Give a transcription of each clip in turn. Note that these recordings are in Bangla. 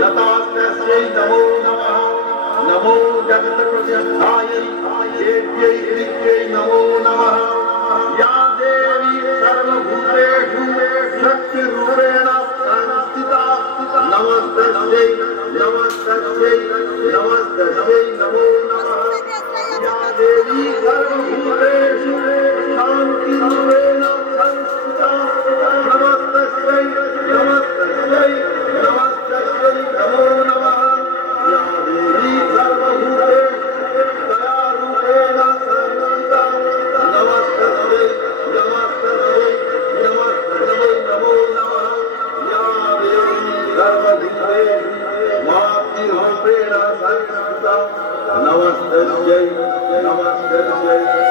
लतास्मै नमो नमः। नमो जगत्प्रत्यक्षायै देव्यै ऋद्यै नमो नमः। या देवी सर्वभूतेषु शक्तिरूपेण संस्थिता नमस्तस्यै नमस्तस्यै नमस्तस्यै नमो नमः। या देवी सर्वभूतेषु शान्तिरूपेण संस्थिता नमस्तस्यै नमस्तस्यै नमस्तस्यै नमो नमः। या देवी सर्वभूतेषु दयारूपेण संस्थिता नमस्तस्यै नमस्तस्यै नमस्तस्यै नमो नमः। या देवी सर्वभूतेषु मातृरूपेण संस्थिता नमस्तस्यै नमस्तस्यै।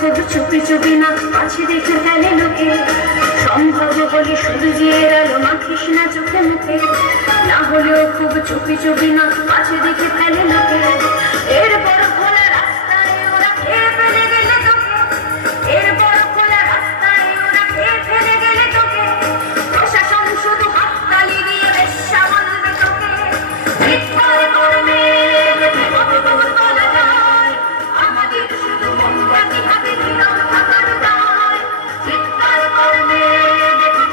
খুব চুপি চুপি না কাছে দেখে ফেলে লোকে, সম্ভব হলে সূর্যের আলো মাখিস না চোখে মুখে, না হলেও খুব চুপি চুপি না কাছে দেখে ফেলে লোকে। এরপর খোলা রাস্তায় ওরা খেয়ে ফেলে গেলে তোকে, এরপর খোলা রাস্তায় ওরা খেয়ে ফেলে গেলে তোকে, প্রশাসন শুধু হাততালি দিয়ে বেশ্যা বলবে তোকে। চিৎকার করবে কত দূর বলা যায়, আমাদের শুধু মোমবাতি হাতে নীরব থাকার দায়। চিৎকার করবে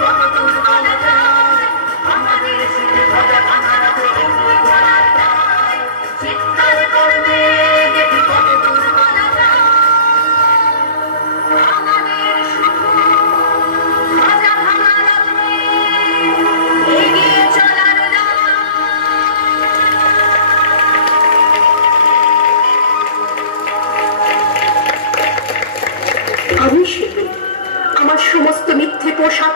কত দূর বলা যায়, আমাদের শুধু ভোলা ভাঙার হাতে এগিয়ে চলার দায়। চিৎকার করবে কত দূর বলা যায়, আমাদের শুধু ভোলা ভাঙার হাতে এগিয়ে চলার দায়। আমি শুধু আমার সমস্ত মিথ্যে পোশাক